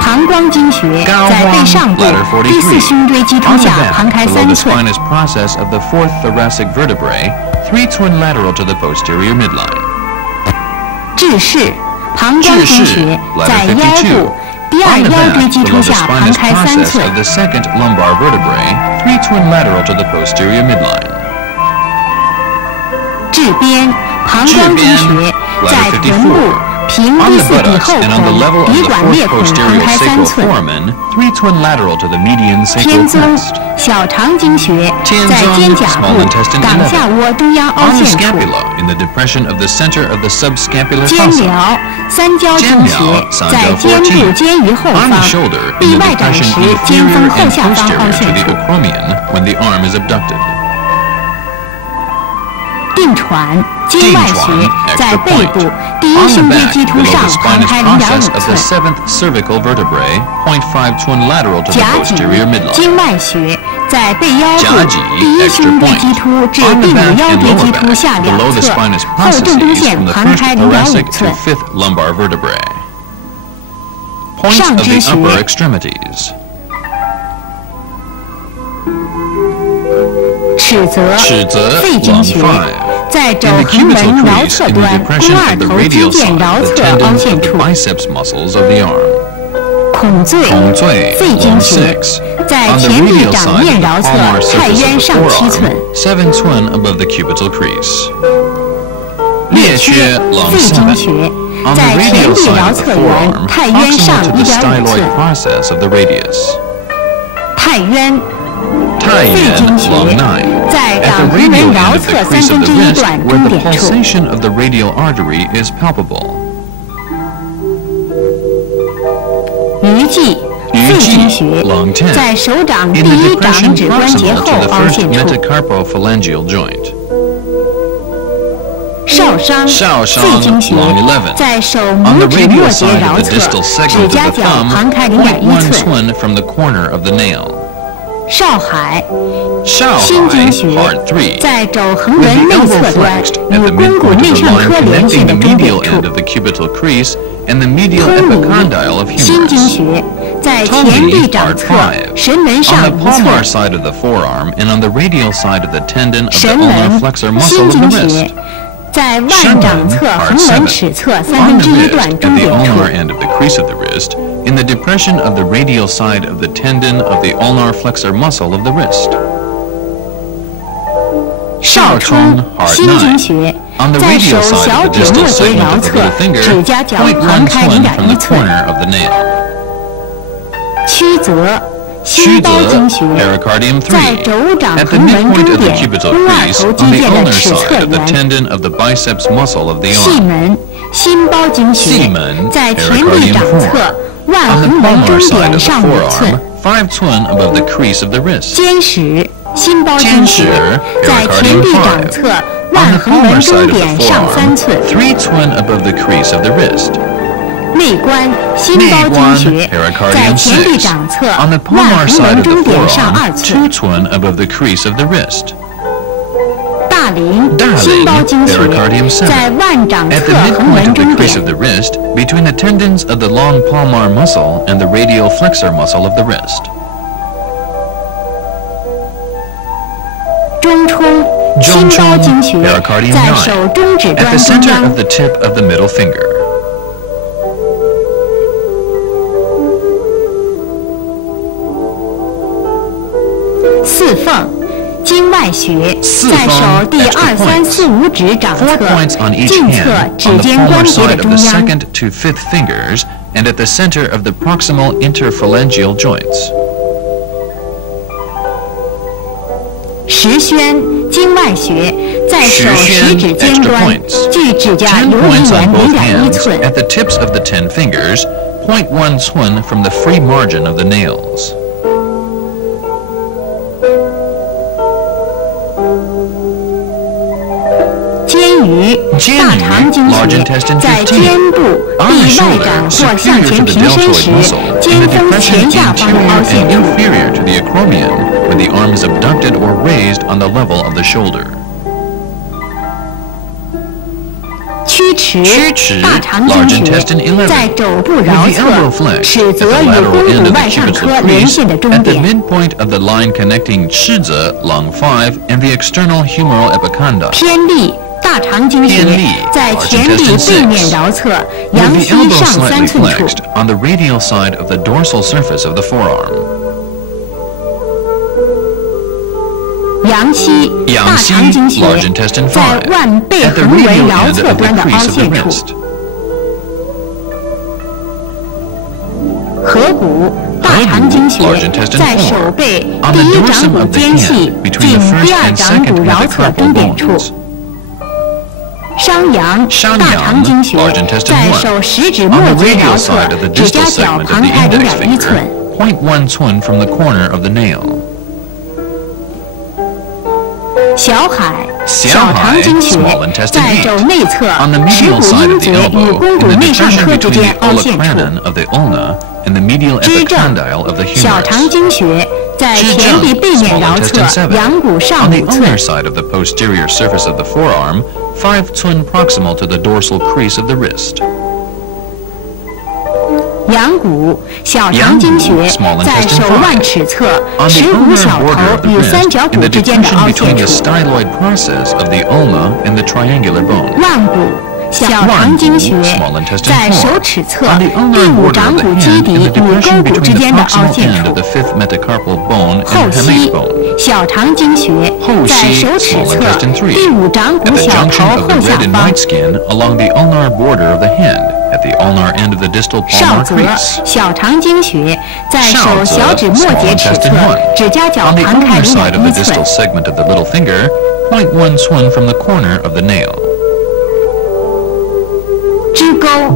膀胱经穴在背上部第4胸椎棘突下旁开3寸。至室膀胱经穴在腰部第2腰椎棘突下旁开3寸。至边膀胱经穴在臀部平第4骶后孔鼻管裂孔旁开3寸。天宗小肠经穴在肩胛部党下窝中央凹陷处。肩髎三焦经穴在肩部肩盂后方臂外展时肩峰后下方凹陷处。定喘经外穴在背部第一 On the 胸椎 back, 肌突 below 上 the 旁 spinous 开 process 0.5 of the寸。 7th cervical vertebrae, 0.5 twin lateral to the 夹脊 posterior midline. 经外穴在背腰部夹脊第一 extra 胸椎 point. 肌突至 On 第 the 五 back 腰 and 椎 lower 肌突 back, 下 below 两 the 侧 spinous 后正中 processes 线 from the 旁 1st 开 thoracic 0.5 to 寸。 5th lumbar vertebrae. Points 上 of 肢 the 穴 upper extremities. 尺泽尺泽肺经穴 lung 5. 在肘 In the 横纹 cubital 桡 crease, 侧 in the 端 depression 肱二 of the 头肌 radial 腱 side 桡 of the 侧凹 tendons 陷 of the 处。 biceps muscles of the arm. 孔最孔最肺经 lung 穴 6. 在 On the 前臂 radial 掌 side 面 of the 桡侧 palmar 太 surface 渊 of the 上7寸。 forearm, 7 twin above the cubital crease. 裂缺裂缺 lung 肺经 7. 穴 On the 在前 radial 臂 side 桡 of the 侧缘 forearm, 太渊 proximal 上 to the 1.5 styloid 寸。 process of the radius. 太渊太肺经 渊 穴 lung 9. 在 At 掌 the 横纹 radial 桡 end of 侧 the 三 crease 分 of 之 the 一 wrist, 段 where 中 the 点处。 pulsation of the radial artery is palpable. 鱼际肺经穴 lung 10. 在手掌第 In the 一掌 depression 指关节 proximal 后 to the 凹 first 陷处。 metacarpophalangeal joint. 少商少商肺经穴 lung 11. 在手 On 拇 the 指 radial 末节 side 桡 of the 侧 distal 指 segment of 甲 the 角 thumb, 旁开 0.1 0.1寸。 twin from the corner of the nail. 少海少心经 海 穴 heart 3. 在肘横 With 纹 the 内 elbow 侧端 flexed 与 at the 肱骨 midpoint 内 of the 上 line 髁连线 connecting 的 the 中点 medial 处。 end of the cubital crease and the medial 吞乳 epicondyle of 心经 humerus. 穴在 Tongue 前臂 beat 掌 part 侧 5. 神门 On 上 the 1 palmar 寸。 side of the forearm and on the radial side of the tendon of the 神 ulnar 门 flexor muscle 心 of the 经 wrist. 穴在腕 Shenmen 掌侧 part 横纹 7. 尺侧 On 1/3 the wrist, 段 at 中 the 点处。 ulnar end of the crease of the wrist, in the depression of the radial side of the tendon of the ulnar flexor muscle of the wrist. 少冲 heart 心经 9. 穴 On the 在手 radial side 小 of the 指 distal 末节 segment 桡 of the 侧 little finger, 指甲角 0.1 旁开 twin from 0.1 the 寸。 corner of the nail. 曲泽心曲包经泽穴 pericardium 在 3. 肘掌 At the 横纹 midpoint 中 of the 点 cubital 肱二 crease 头 on 肌 the 腱的 ulnar 尺侧 side of the 缘。 tendon of the biceps muscle of the 细 arm. 门心包经穴细门在前臂 pericardium 掌 4. 侧腕 On the 横纹 palmar 中 side 点 of the 上5寸。 forearm, 5 twin above the crease of the wrist. 肩石心包经肩穴石在前臂掌侧 On 腕 the 横 palmar 纹 side 中 of the 点上3 forearm, 寸。 3 twin above the crease of the wrist. 内关心包经穴在前臂掌侧 On the 腕 palmar 横 side 纹 of the 中点上 forearm, 2寸。 2 twin above the crease of the wrist. 大陵大心包经 陵穴 pericardium 7. 在腕掌 At 侧 the 横 midpoint 纹 of the 中 crease 点 of the wrist, between the tendons of the long palmar muscle and the radial flexor muscle of the wrist. 中冲心包经穴 pericardium 在 9. 手中指 At 端 the 中 center 央 of。the tip of the middle finger. 四缝经外穴四在手缝第 extra 2、3、points. 4、5指掌 4 points on 侧 each 近侧 hand 指 on the 尖关 palmar 节的 side of 中 the 央。 second to fifth fingers and at the center of the proximal interphalangeal joints. 十宣经外穴在手十宣食指尖 extra 端 points. 距指甲 10 游离 points 缘 on both 0.1 hands 寸。 at the tips of the 10 fingers, 0.1 twin from the free margin of the nails. 肩盂大肠经 large 穴 intestine 在 15. 肩部 On the 臂外 shoulder, 掌或向 superior 前 to the 平伸 deltoid 时 muscle, in 肩 the 峰 depression 前下方的 interior 凹 and 陷处。 inferior to the acromion, when the arm is abducted or raised on the level of the shoulder. 曲池曲池大肠 large 经 intestine 穴 11. 在肘部 With 桡 the elbow 侧 flexed 尺 at the 泽与 lateral 肱 end 骨 of the 外上 cubital 髁连 crease 线的中 at the 点。 midpoint of the line connecting 尺泽 lung 5 and the external humeral epicondyle. 偏立大肠经穴偏立在 large 前臂 intestine 背面 6. 桡侧 With 阳 the 膝 elbow 上 slightly 3寸处。 flexed on the radial side of the dorsal surface of the forearm. 阳溪大阳溪肠经穴 large intestine 在 5. 腕背 At the 横纹 radial 桡 end 侧 of the 端的凹 crease of the 陷处。 wrist. 合谷大肠经穴 large intestine 在 4. 手背 On 第 the 一掌 dorsum 骨 of the 间隙 hand, between 近 the first 第二 and 掌骨 second 桡侧 metacarpal 中点处。 bones. 商阳商大肠阳经穴 large intestine 在 1. 手食指 On 末 the 节 radial 桡侧 side of the 指甲 distal 角 segment of 旁 the 开 index 0.1 finger, 寸。 0.1 twin from the corner of the nail. 小海小肠经穴在肘内侧耻骨阴厥与肱骨内上髁之间凹陷处。支正小肠经穴在前臂背面桡侧阳骨上5寸。 5 cun proximal to the dorsal crease of the wrist. 阳骨小肠经穴在手腕尺侧耻骨小头与三角骨之间的凹陷处。腕骨小肠经穴在手尺侧第5掌骨基底与肱骨之间的凹陷处。后膝小肠经穴在手尺侧第5掌骨小头后下方。 少泽小肠经穴在手小指末节尺侧指甲角旁开0.1寸。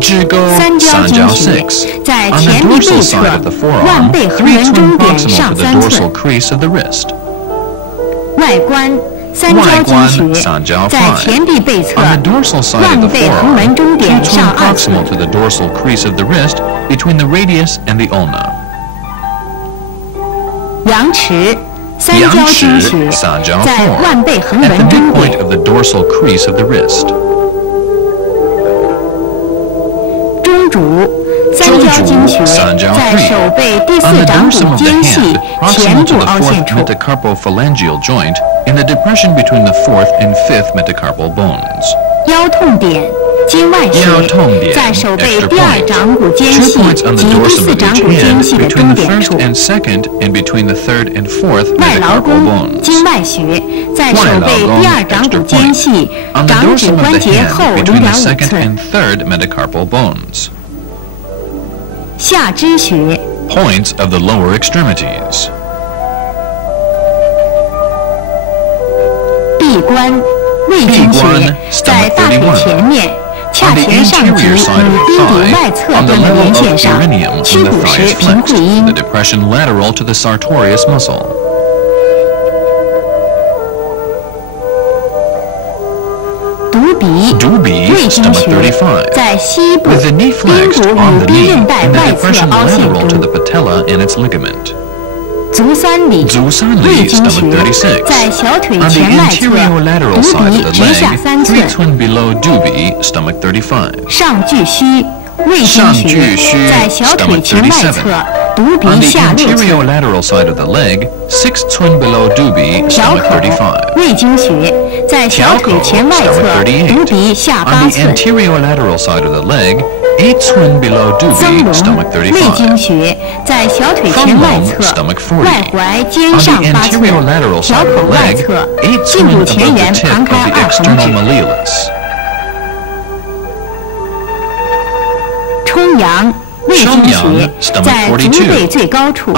支沟三焦经穴在前臂背侧腕背横纹中点上3寸。外关三焦经穴在前臂背侧腕背横纹中点上2寸。阳池三焦经穴在腕背横纹中点。中主三焦经穴在手背第4掌骨间隙前部凹陷处。 腰痛点经外穴在手背第2掌骨间隙及第4掌骨间隙的中点处。外劳宫经外穴在手背第2掌骨间隙掌指关节后0.5寸。下肢穴 Points of the lower extremities. 臂关胃经穴在大腿前面髂前上棘与骶底外侧端的连线上，屈骨时平会阴。足鼻胃经穴在膝部髌骨与髌韧带外侧凹陷中。足三里胃经穴在小腿前外侧足鼻直下3寸。上巨虚胃经穴在小腿前外侧足鼻下6寸。小口胃经穴在小腿前外侧足鼻下8寸。增龙胃经穴在小腿前外侧外踝肩上8寸，小口外侧胫骨前缘旁开2横指。冲阳胃经穴在足背最高处。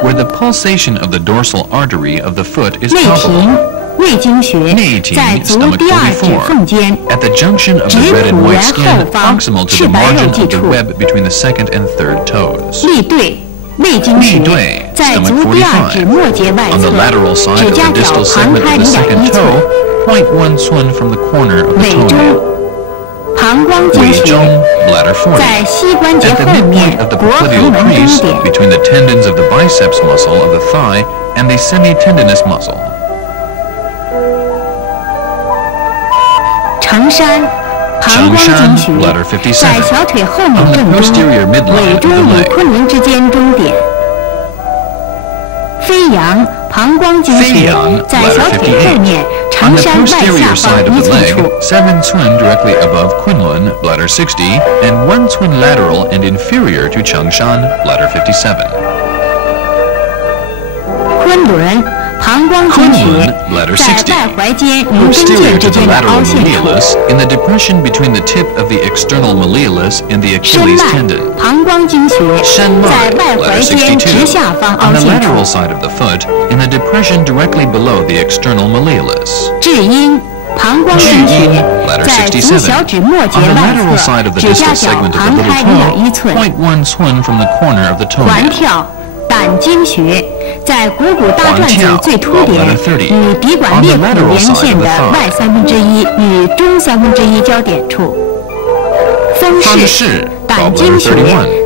Where the pulsation of the dorsal artery of the foot is 内庭 palpable. 胃经穴在足第2指缝间， At the junction of the red and white skin proximal to the margin of the web between the second and third toes. 立对胃经穴在足第2指末节外侧，指甲角旁开0.1寸。 0.1 cun from the corner of the 尾中 toenail. 膀胱经穴在膝关节 At the 后面 midpoint of the 腘横 popliteal 纹中 crease 点。 between the tendons of the biceps muscle of the thigh and the semitendinous muscle. 承山膀胱经穴在小腿后面正中，尾中与昆仑之间中点。飞扬膀胱经穴在小腿后面承山外下方1寸处。 7 cun directly above Quinlan, bladder 60, and 1 cun lateral and inferior to Changshan, bladder 57. 昆仑膀胱经穴在外踝尖与跟腱之间的凹陷处。 in the depression between the tip of the external malleolus and the 深 Achilles 脉 tendon. 膀胱经穴在外踝尖直下方 On 凹 the 陷处。 lateral side of the foot, in the depression directly below the external malleolus. 至阴膀胱经穴在足小指末节 On the 外 lateral 侧 side of the 指甲 distal 角 segment of 旁 the 开 little toe, 0.1寸。 0.1 cun from the corner of the 环 toenail. 跳打胆经穴在股骨大转子最突点与鼻管裂孔连线的外1/3与中1/3交点处。风室胆经穴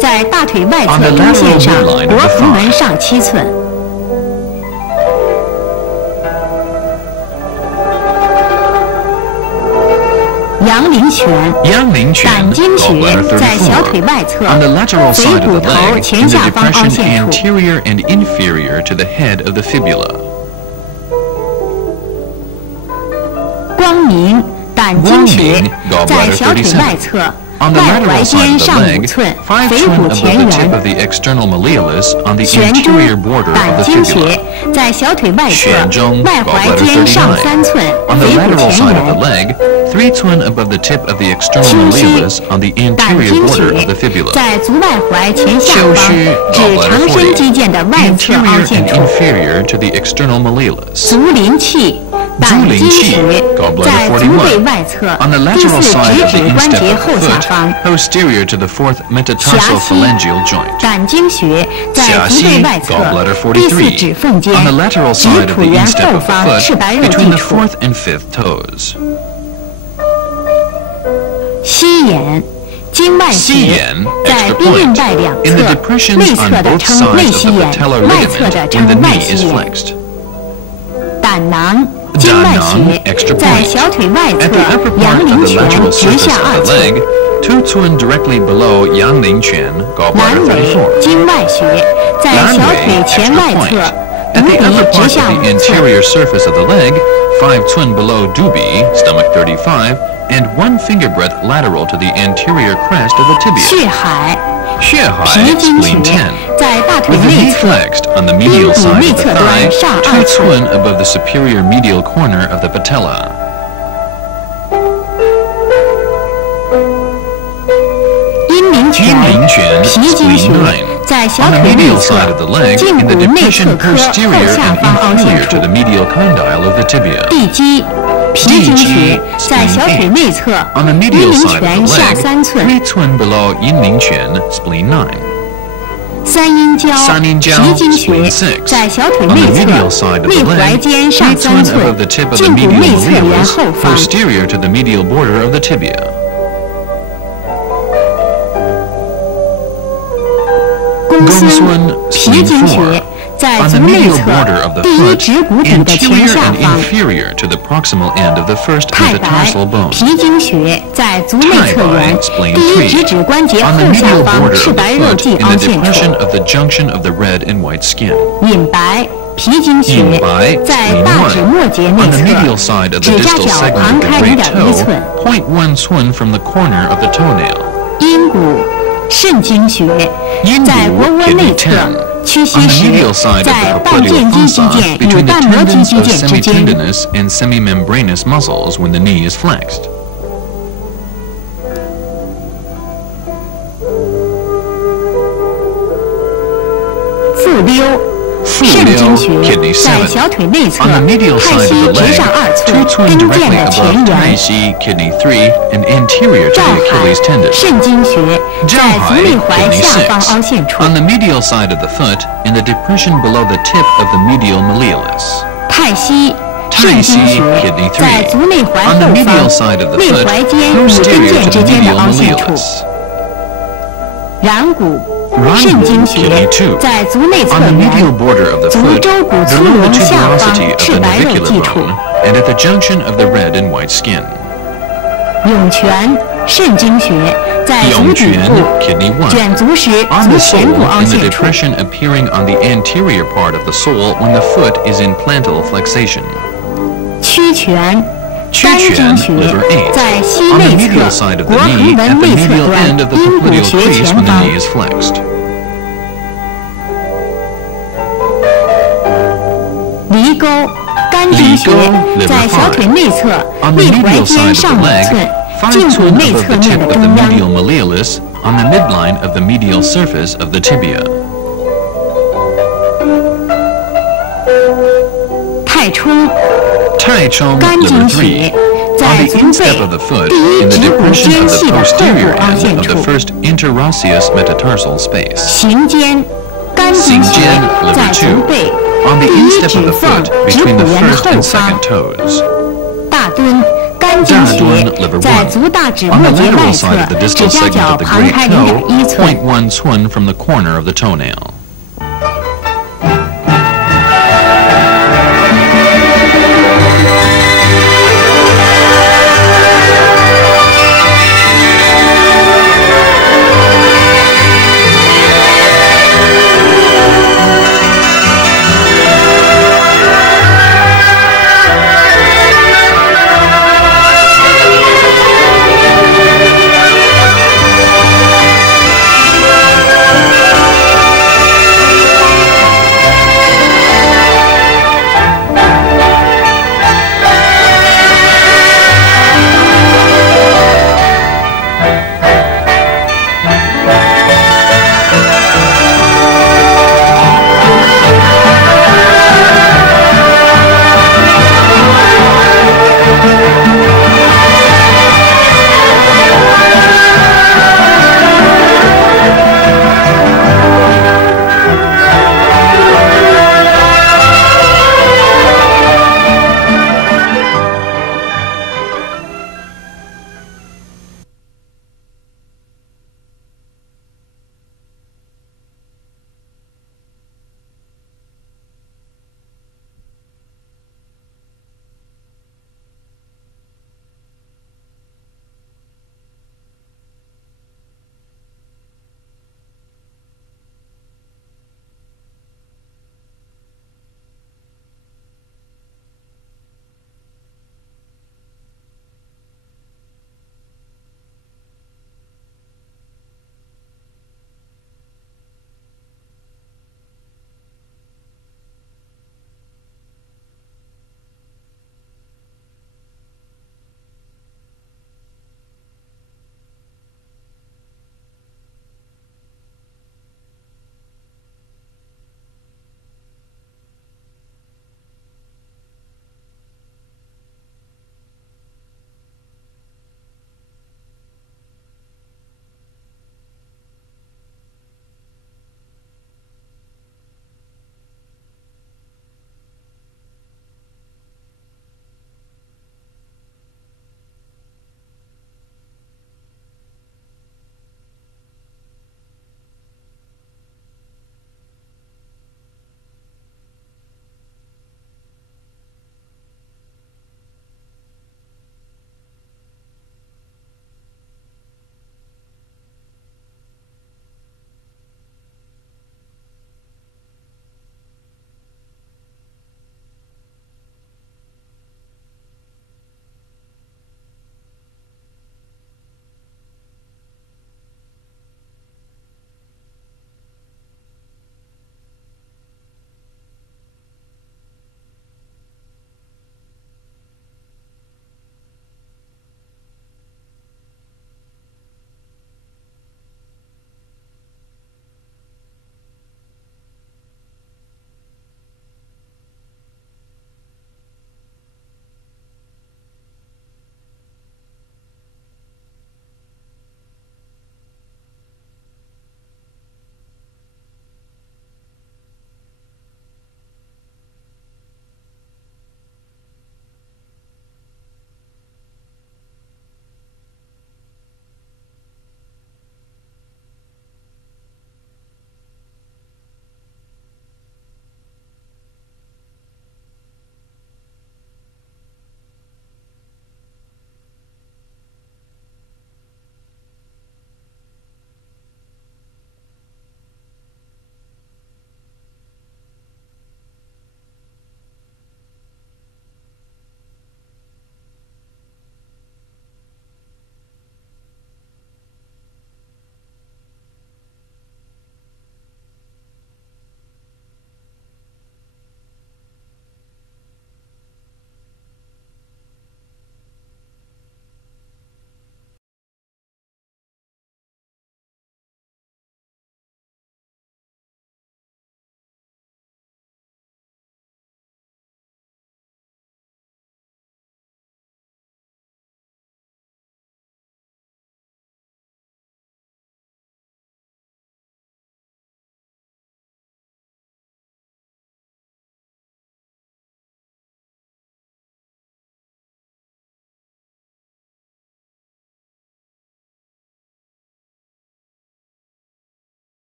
在大腿外侧中线上国横纹上7寸。阳陵泉胆经穴在小腿外侧腓骨头前下方凹陷处。光明胆经穴在小腿外侧外踝尖上5寸，腓骨前缘。悬中胆经穴在小腿外侧外踝尖上3寸，腓骨前缘。清溪胆经穴在足外踝前下方至长伸肌腱的外侧凹陷处。足临契胆经穴在足背外侧第4直指关节后下方。狭溪胆经穴在足背外侧第4指缝间指蹼缘后方赤白肉际处。膝眼经脉穴在髌韧带两侧，内侧的称内膝眼，外侧的称外膝眼。胆囊经脉穴在小腿外侧阳陵泉直下2寸。阑尾经脉穴在小腿前外侧无鼻直下5寸。5 twin below dubie, stomach 35, and 1 finger breadth lateral to the anterior crest of the tibia. 血海脾经穴在大腿内侧髌骨内侧端上2寸。 twin above the superior medial corner of the patella. 阴陵泉脾经穴在小腿内侧胫骨内侧髁后下方凹陷处。地基脾经穴在小腿内侧阴陵泉下3寸。三阴交脾经穴在小腿内侧内踝尖上3寸，胫骨内侧缘后方。公孙脾经穴在足内侧第1指骨底的前下方。太白脾经穴在足内侧缘第1直指关节后下方赤白肉际凹陷处。隐白脾经穴在大指末节内侧，指甲角旁开0.1寸。阴骨肾经穴在腘窝内侧，屈膝时在半腱肌肌腱与半膜肌肌腱之间。复溜肾经穴在小腿内侧太溪直上2寸，跟腱的前缘。照海肾经穴在足内踝下方凹陷处。太溪肾经穴在足内踝后方内踝尖与跟腱之间的凹陷处。然骨肾经穴在足内侧缘足舟骨粗隆下方赤白肉际处。涌泉肾经穴在足底部卷足时足前部凹陷处。曲泉肝经穴在膝内侧腘横纹内侧端阴骨穴前方。离沟肝经穴在小腿内侧内踝尖上5寸，胫骨内侧面的中央。太冲肝经穴在足背第1指骨间隙的后部凹陷处。行间肝干筋穴 liver 在足 2, 背 on the 第一 instep 指 of the 缝 foot 指 between 骨 the 缘的 first 后 and 方 second。toes. 大蹲干筋穴 liver 在 1, 足大指 on 末 the 节 lateral 外 side of 侧 the 指 distal 甲 segment 角 of the 旁 great 开 toe, 0.1寸。 0.1 twun from the corner of the toenail.